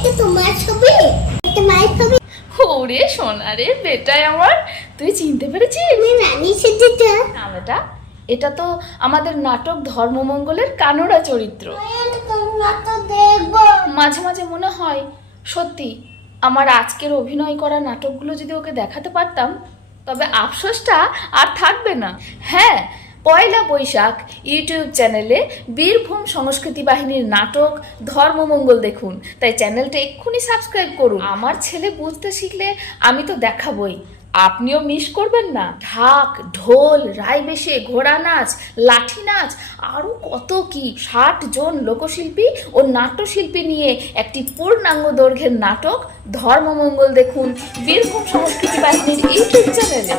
এটা তোমার ছবি? এটা মায়ের ছবি? ওরে সোনারে বেটাই আমার, তুই চিনতে পেরেছিস? আমি রানী সেজেছে। না বেটা, এটা তো আমাদের নাটক ধর্মমঙ্গলের কানোড়া চরিত্র। তোমরা তো দেখবো। মাঝে মাঝে মনে হয় সত্যি আমার আজকের অভিনয় করা নাটকগুলো যদি ওকে দেখাতে পারতাম তবে আফসোসটা আর থাকবে না। হ্যাঁ, পয়লা বৈশাখ ইউটিউব চ্যানেলে বীরভূম সংস্কৃতি বাহিনীর নাটক ধর্মমঙ্গল দেখুন। তাই চ্যানেলটা এক্ষুনি সাবস্ক্রাইব করুন। আমার ছেলে বুঝতে শিখলে আমি তো দেখাবই, আপনিও মিস করবেন না। ঢাক, ঢোল, রাইবেশে, ঘোড়া নাচ, লাঠি নাচ, আরও কত কি। 60 জন লোকশিল্পী ও নাট্যশিল্পী নিয়ে একটি পূর্ণাঙ্গ দৈর্ঘ্যের নাটক ধর্মমঙ্গল দেখুন বীরভূম সংস্কৃতি বাহিনীর ইউটিউব চ্যানেলে।